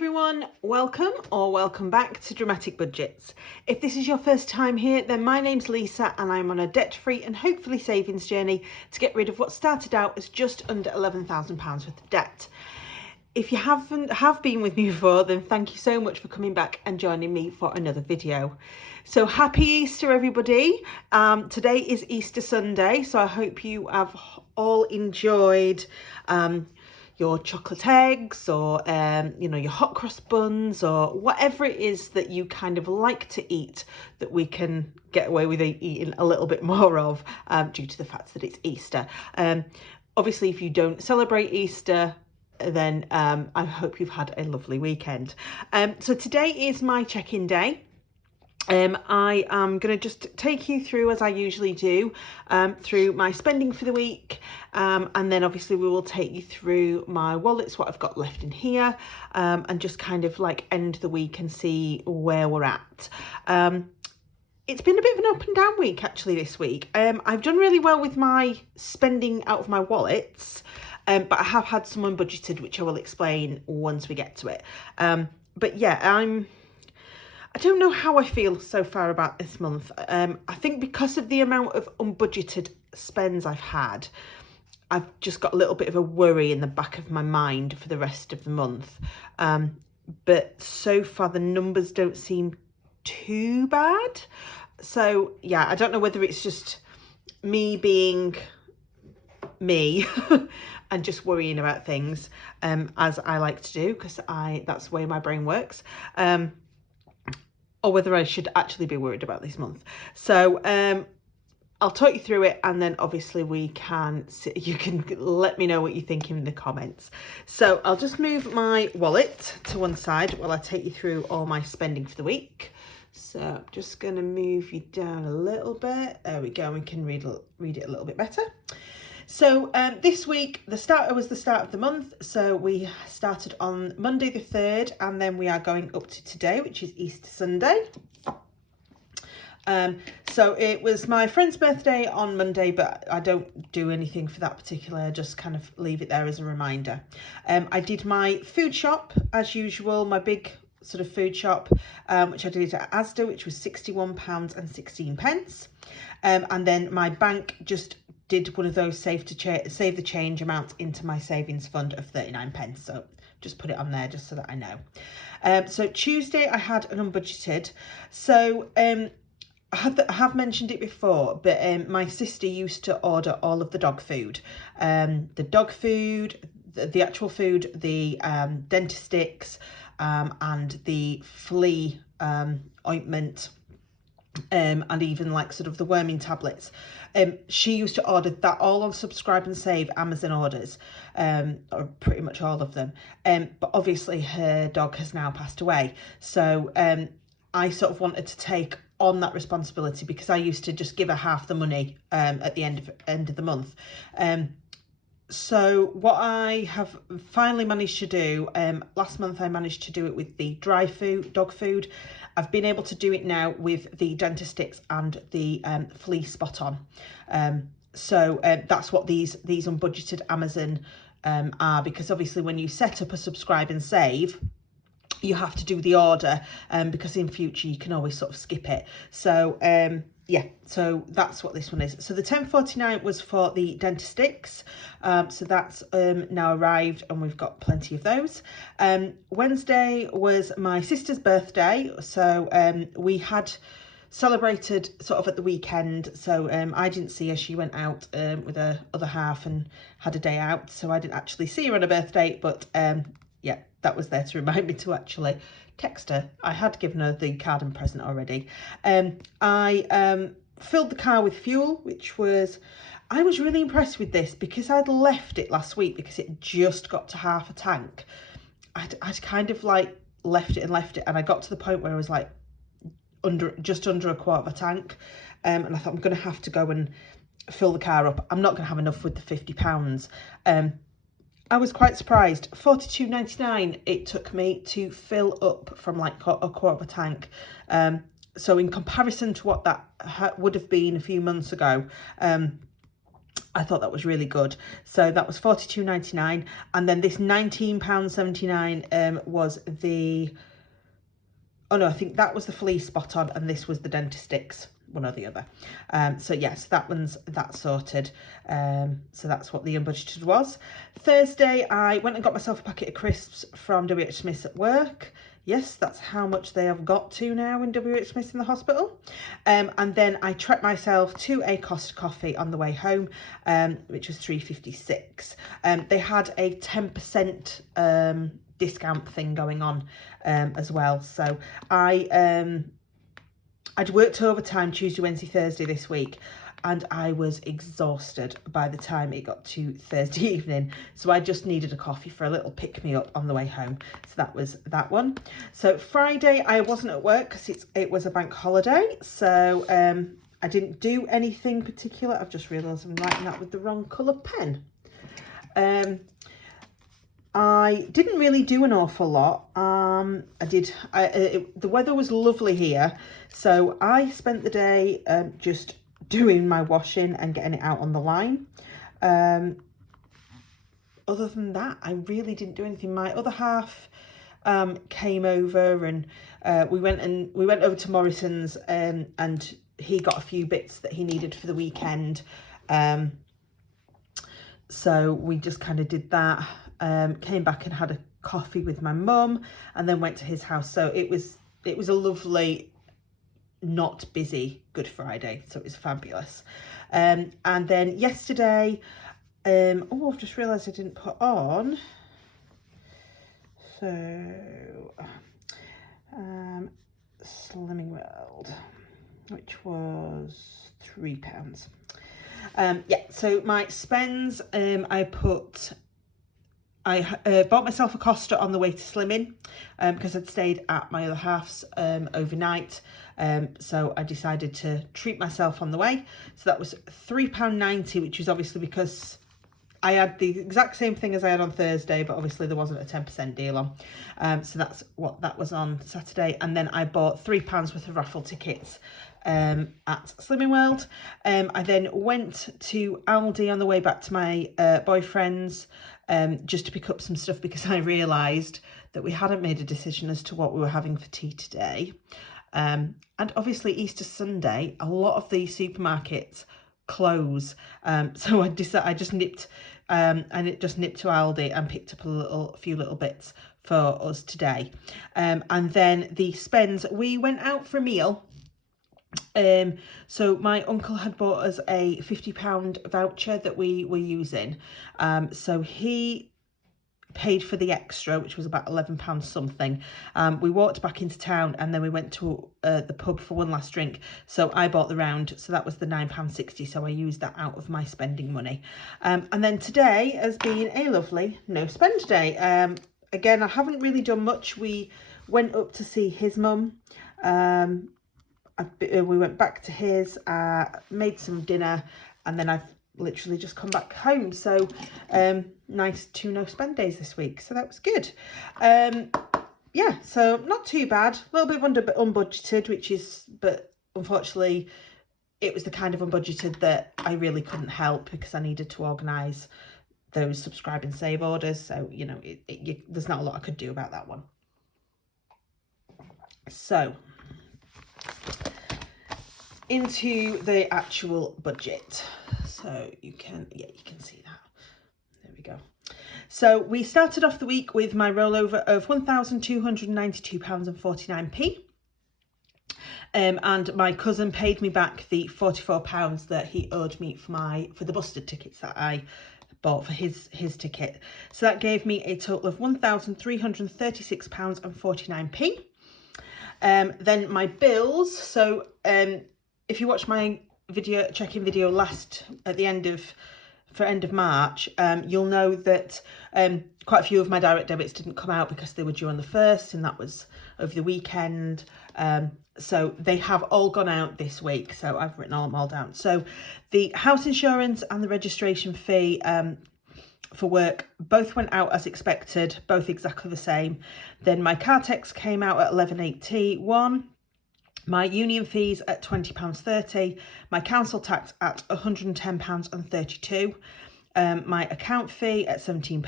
everyone, welcome back to Dramatic Budgets. If this is your first time here, then my name's Lisa and I'm on a debt-free and hopefully savings journey to get rid of what started out as just under £11,000 worth of debt. If you have been with me before, then thank you so much for coming back and joining me for another video. So happy Easter, everybody. Today is Easter Sunday, so I hope you have all enjoyed your chocolate eggs or your hot cross buns or whatever it is that you kind of like to eat that we can get away with eating a little bit more of due to the fact that it's Easter. Obviously, if you don't celebrate Easter, then I hope you've had a lovely weekend. So today is my check-in day. I am going to just take you through, as I usually do, through my spending for the week, and then obviously we will take you through my wallets, what I've got left in here, and just kind of like end the week and see where we're at. It's been a bit of an up and down week actually this week. I've done really well with my spending out of my wallets, but I have had some unbudgeted, which I will explain once we get to it. But yeah, I don't know how I feel so far about this month. I think because of the amount of unbudgeted spends I've had, I've just got a little bit of a worry in the back of my mind for the rest of the month. But so far the numbers don't seem too bad. So yeah, I don't know whether it's just me being me and just worrying about things as I like to do, because that's the way my brain works. Or whether I should actually be worried about this month. So I'll talk you through it, and then obviously you can let me know what you think in the comments. So I'll just move my wallet to one side while I take you through all my spending for the week. So I'm just going to move you down a little bit. There we go. We can read it a little bit better. So this week, was the start of the month. So we started on Monday the 3rd, and then we are going up to today, which is Easter Sunday. So it was my friend's birthday on Monday, but I don't do anything for that particular. I just kind of leave it there as a reminder. I did my food shop as usual, my big sort of food shop, which I did at Asda, which was £61.16. And then my bank just did one of those save the change amount into my savings fund of 39p. So just put it on there just so that I know. So Tuesday I had an unbudgeted. So I have mentioned it before, but my sister used to order all of the dog food. The dog food, the actual food, the dentist sticks, and the flea ointment, and even like sort of the worming tablets. She used to order that all on Subscribe and Save Amazon orders, or pretty much all of them. But obviously her dog has now passed away. So I sort of wanted to take on that responsibility, because I used to just give her half the money at the end of the month. So what I have finally managed to do, last month I managed to do it with the dry food, dog food. I've been able to do it now with the dentist sticks and the flea spot on. So that's what these unbudgeted Amazon are, because obviously when you set up a Subscribe and Save, you have to do the order, because in future you can always sort of skip it. So yeah, so that's what this one is. So the £10.49 was for the dentist sticks. So that's now arrived, and we've got plenty of those. Wednesday was my sister's birthday. So we had celebrated sort of at the weekend. So I didn't see her. She went out with her other half and had a day out. So I didn't actually see her on her birthday, but yeah, that was there to remind me to actually text her. I had given her the card and present already. I filled the car with fuel, I was really impressed with this, because I'd left it last week because it just got to half a tank. I'd kind of like left it, and I got to the point where I was like just under a quarter of a tank, and I thought I'm going to have to go and fill the car up. I'm not going to have enough with the £50. I was quite surprised. £42.99 it took me to fill up from like a quarter of a tank. So in comparison to what that would have been a few months ago, I thought that was really good. So that was £42.99, and then this £19.79 was the, oh no, I think that was the Fleece Spot On, and this was the Dentastix, one or the other. So yes, that's sorted. So that's what the unbudgeted was. Thursday, I went and got myself a packet of crisps from WH Smith's at work. Yes, that's how much they have got to now in WH Smith's in the hospital. And then I treated myself to a Costa coffee on the way home, which was £3.56. They had a 10% discount thing going on as well. So I'd worked overtime Tuesday, Wednesday, Thursday this week, and I was exhausted by the time it got to Thursday evening. So I just needed a coffee for a little pick-me-up on the way home. So that was that one. So Friday, I wasn't at work because it was a bank holiday. So I didn't do anything particular. I've just realised I'm writing that with the wrong colour pen. I didn't really do an awful lot. The weather was lovely here, so I spent the day just doing my washing and getting it out on the line. Other than that, I really didn't do anything. My other half came over, and we went over to Morrison's, and he got a few bits that he needed for the weekend. So we just kind of did that. Came back and had a coffee with my mum, and then went to his house. So it was a lovely, not busy Good Friday. So it was fabulous. And then yesterday, I've just realised I didn't put on. So Slimming World, which was £3. Yeah, so my spends, I bought myself a Costa on the way to Slimming because I'd stayed at my other half's overnight. So I decided to treat myself on the way. So that was £3.90, which was obviously because I had the exact same thing as I had on Thursday, but obviously there wasn't a 10% deal on. So that's what that was on Saturday. And then I bought £3 worth of raffle tickets at Slimming World. I then went to Aldi on the way back to my boyfriend's just to pick up some stuff, because I realised that we hadn't made a decision as to what we were having for tea today. And obviously Easter Sunday, a lot of the supermarkets close. So I just nipped to Aldi and picked up a few little bits for us today. And then the spends, we went out for a meal. So my uncle had bought us a £50 voucher that we were using. So he paid for the extra, which was about £11 something. We walked back into town, and then we went to the pub for one last drink. So I bought the round, so that was the £9.60. So I used that out of my spending money. And then today has been a lovely no spend day. Again, I haven't really done much. We went up to see his mum. We went back to his, made some dinner, and then I've literally just come back home. So nice 2 no spend days this week, so that was good. Yeah, so not too bad. A little bit unbudgeted, but unfortunately it was the kind of unbudgeted that I really couldn't help, because I needed to organise those subscribe and save orders. So, you know, there's not a lot I could do about that one. So into the actual budget. So you can see that. There we go. So we started off the week with my rollover of £1,292.49. And my cousin paid me back the £44 that he owed me for the busted tickets that I bought for his ticket. So that gave me a total of £1,336.49. Then my bills. So if you watch my check-in video at the end of March, you'll know that quite a few of my direct debits didn't come out because they were due on the 1st, and that was over the weekend. So they have all gone out this week. So I've written them all down. So the house insurance and the registration fee for work both went out as expected, both exactly the same. Then my car tax came out at 11.81. My union fees at £20.30, my council tax at £110.32, my account fee at £17,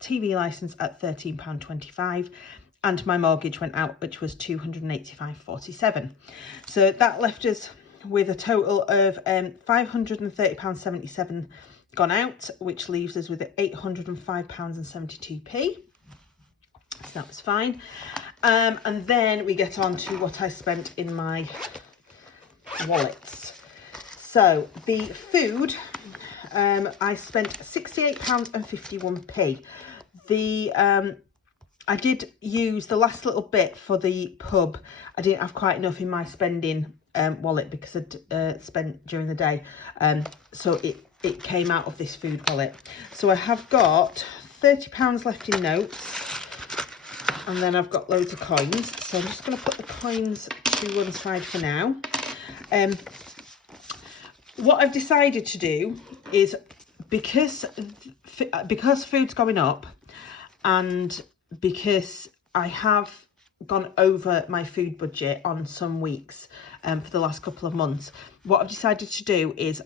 TV licence at £13.25, and my mortgage went out, which was £285.47. So that left us with a total of £530.77 gone out, which leaves us with £805.72p. So that was fine. And then we get on to what I spent in my wallets. So the food, I spent £68.51p. I did use the last little bit for the pub. I didn't have quite enough in my spending wallet because I'd spent during the day. So it came out of this food wallet. So I have got £30 left in notes. And then I've got loads of coins. So I'm just going to put the coins to one side for now. What I've decided to do is, because food's going up and because I have gone over my food budget on some weeks for the last couple of months, what I've decided to do is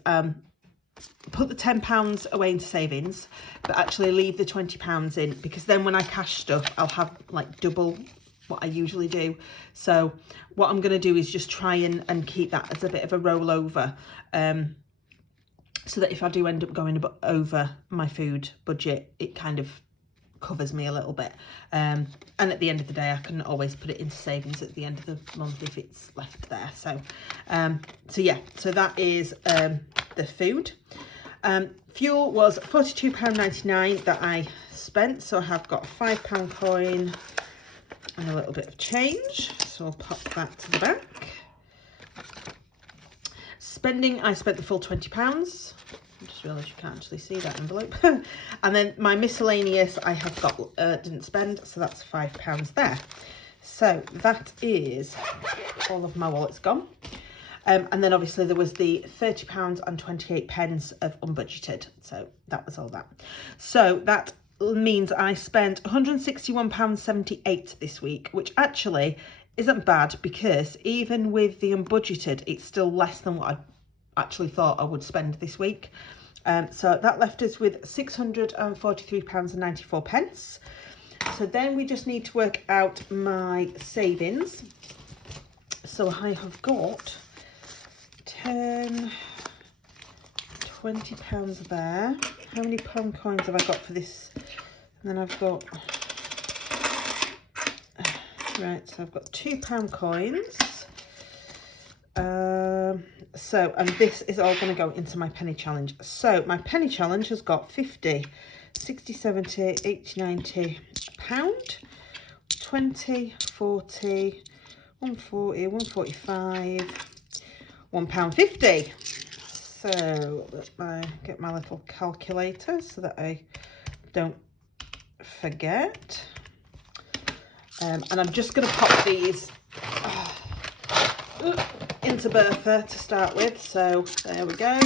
put the £10 away into savings, but actually leave the £20 in, because then when I cash stuff, I'll have like double what I usually do. So what I'm going to do is just try and keep that as a bit of a rollover, so that if I do end up going over my food budget, it kind of covers me a little bit. And at the end of the day, I can always put it into savings at the end of the month if it's left there. So yeah, so that is the food. Fuel was £42.99 that I spent, so I have got a £5 coin and a little bit of change, so I'll pop that to the back. Spending, I spent the full £20. I just realised you can't actually see that envelope. And then my miscellaneous, I have got didn't spend, so that's £5 there. So that is all of my wallets gone. And then obviously there was the £30 and 28 pence of unbudgeted. So that was all that. So that means I spent £161.78 this week, which actually isn't bad, because even with the unbudgeted, it's still less than what I actually thought I would spend this week. So that left us with £643.94. So then we just need to work out my savings. So I have got £10, £20 there. How many pound coins have I got for this? And then I've got, right, so I've got £2 coins. So, and this is all going to go into my penny challenge. So my penny challenge has got 50, 60, 70, 80, 90 pound, 20, 40, 140, 145, £1.50. So let me get my little calculator so that I don't forget. And I'm just going to pop these into Bertha to start with. So there we go.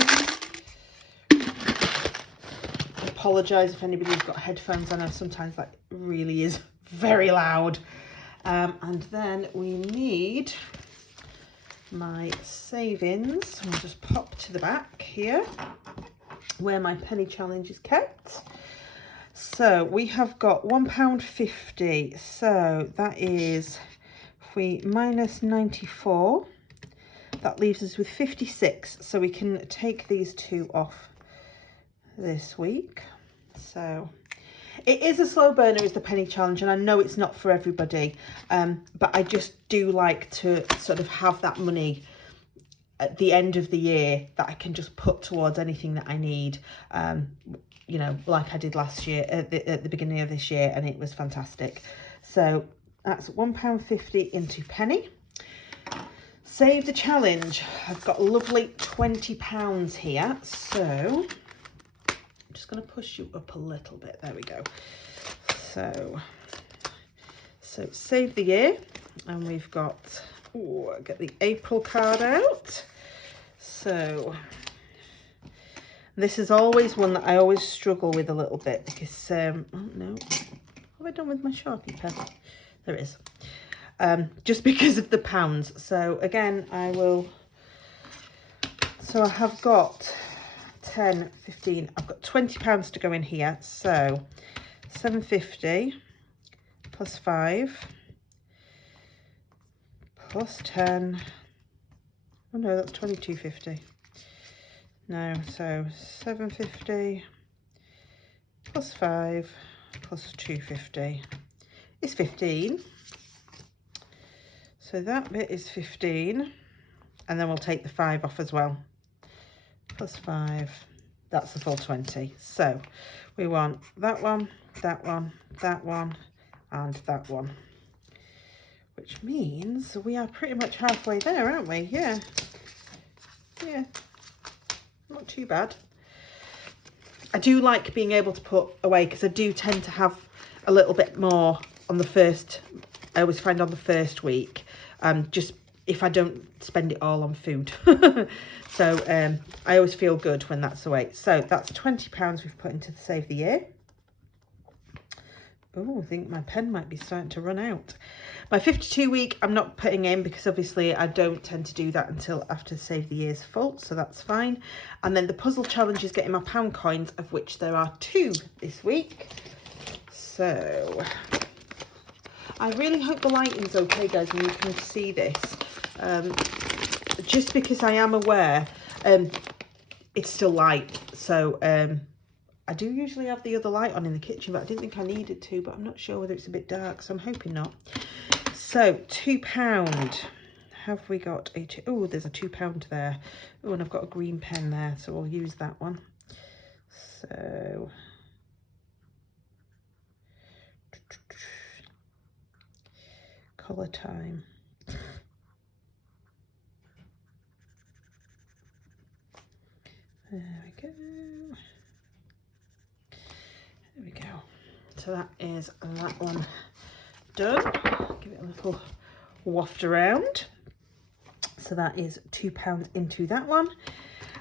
I apologise if anybody's got headphones. I know sometimes that really is very loud. And then we need my savings. I'll just pop to the back here where my penny challenge is kept. So we have got £1.50. So that is, if we minus 94, that leaves us with 56. So we can take these two off this week. So it is a slow burner, is the penny challenge, and I know it's not for everybody, but I just do like to sort of have that money at the end of the year that I can just put towards anything that I need, you know, like I did last year at the beginning of this year, and it was fantastic. So that's £1.50 into penny. Save the challenge. I've got a lovely £20 here, so I'm just going to push you up a little bit. There we go. So save the year, and we've got, oh, get the April card out. So this is always one that I always struggle with a little bit, because oh no, what have I done with my Sharpie pen? There it is. just because of the pounds. So again, I have got 10, 15, I've got £20 to go in here. So £7.50 plus 5 plus 10. Oh no, that's £22.50. No, so £7.50 plus 5 plus £2.50 is 15. So that bit is 15, and then we'll take the 5 off as well. Plus 5, that's the full 20. So we want that one, that one, that one, and that one. Which means we are pretty much halfway there, aren't we? Yeah. Yeah. Not too bad. I do like being able to put away, because I do tend to have a little bit more on the first, I always find on the first week, just if I don't spend it all on food. So I always feel good when that's away. So that's £20 we've put into the Save the Year. Oh, I think my pen might be starting to run out. My 52 week I'm not putting in, because obviously I don't tend to do that until after Save the Year's full, so that's fine. And then the puzzle challenge is getting my pound coins, of which there are 2 this week. So I really hope the lighting's okay, guys, and you can see this. Just because I am aware it's still light, so I do usually have the other light on in the kitchen, but I didn't think I needed to, but I'm not sure whether it's a bit dark, so I'm hoping not. So £2. Have we got a two? Oh, there's a £2 there. Oh, and I've got a green pen there, so we'll use that one. So colour time. There we go. There we go. So that is that one done. Give it a little waft around. So that is £2 into that one.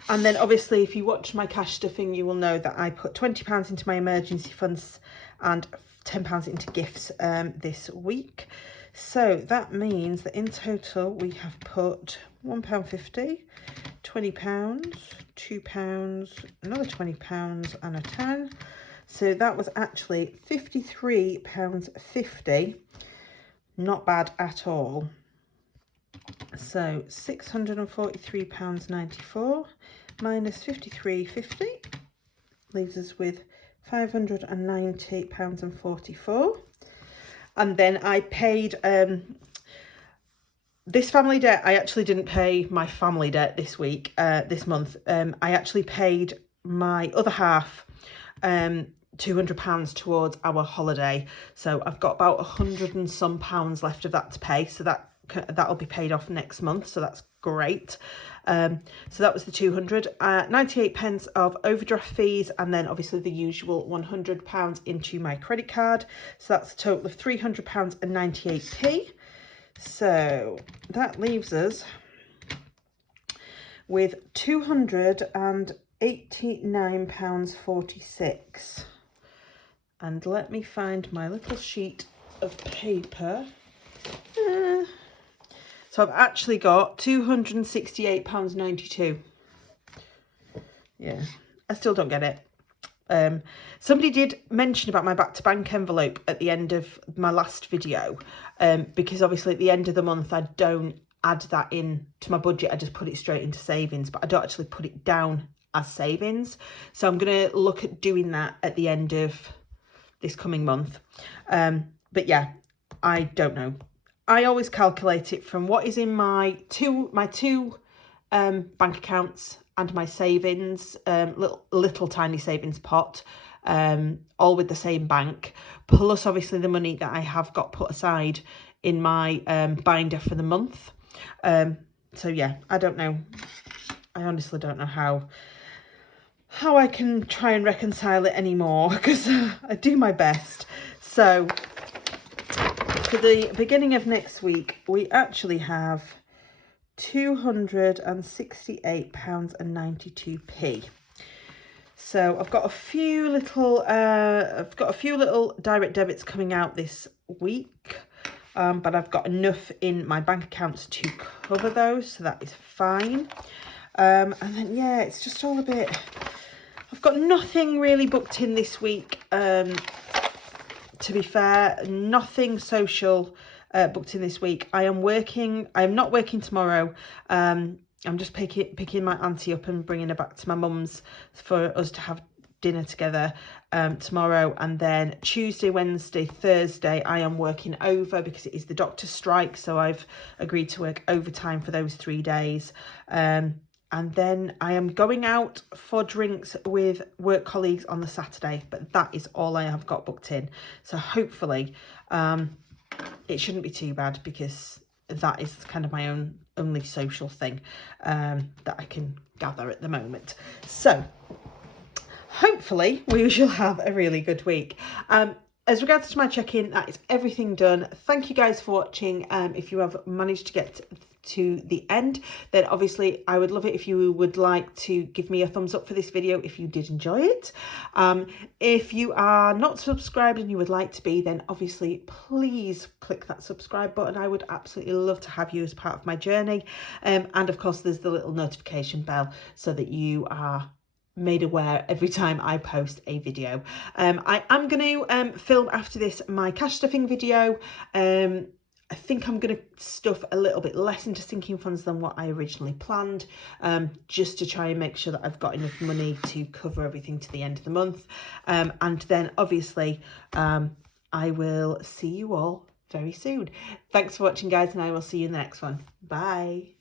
And then obviously if you watch my cash stuffing, you will know that I put £20 into my emergency funds and £10 into gifts this week. So that means that in total we have put £1.50, £20, £2, another £20 and a 10. So that was actually £53.50. Not bad at all. So £643.94 minus £53.50 leaves us with £590.44. And then I paid this family debt. I actually didn't pay my family debt this week, this month. I actually paid my other half £200 towards our holiday. So I've got about £100 and some left of that to pay. So that'll be paid off next month. So that's great. So that was the 200, 98 pence of overdraft fees, and then obviously the usual £100 into my credit card. So that's a total of £300 and 98p. So that leaves us with £289.46. And let me find my little sheet of paper. So I've actually got £268.92. Yeah, I still don't get it. Somebody did mention about my back to bank envelope at the end of my last video, because obviously at the end of the month I don't add that in to my budget. I just put it straight into savings, but I don't actually put it down as savings. So I'm going to look at doing that at the end of this coming month. But yeah, I don't know. I always calculate it from what is in my two bank accounts and my savings, little tiny savings pot, all with the same bank, plus obviously the money that I have got put aside in my binder for the month. So yeah, I don't know. I honestly don't know how I can try and reconcile it anymore, because I do my best. So for the beginning of next week, we actually have £268.92. So I've got a few little direct debits coming out this week. but I've got enough in my bank accounts to cover those, so that is fine. And then, yeah, it's just all a bit... I've got nothing really booked in this week, to be fair. Nothing social booked in this week. I am not working tomorrow. I'm just picking my auntie up and bringing her back to my mum's for us to have dinner together tomorrow, and then Tuesday, Wednesday, Thursday I am working over because it is the doctor's strike, so I've agreed to work overtime for those 3 days. And then I am going out for drinks with work colleagues on the Saturday, but that is all I have got booked in. So hopefully it shouldn't be too bad, because that is kind of my only social thing that I can gather at the moment. So hopefully we shall have a really good week. As regards to my check-in, that is everything done. Thank you guys for watching. If you have managed to get to the end, then obviously I would love it if you would like to give me a thumbs up for this video if you did enjoy it. If you are not subscribed and you would like to be, then obviously please click that subscribe button. I would absolutely love to have you as part of my journey. And of course there's the little notification bell so that you are made aware every time I post a video. I am going to film after this my cash stuffing video. I think I'm going to stuff a little bit less into sinking funds than what I originally planned, just to try and make sure that I've got enough money to cover everything to the end of the month. And then obviously I will see you all very soon. Thanks for watching, guys, and I will see you in the next one. Bye.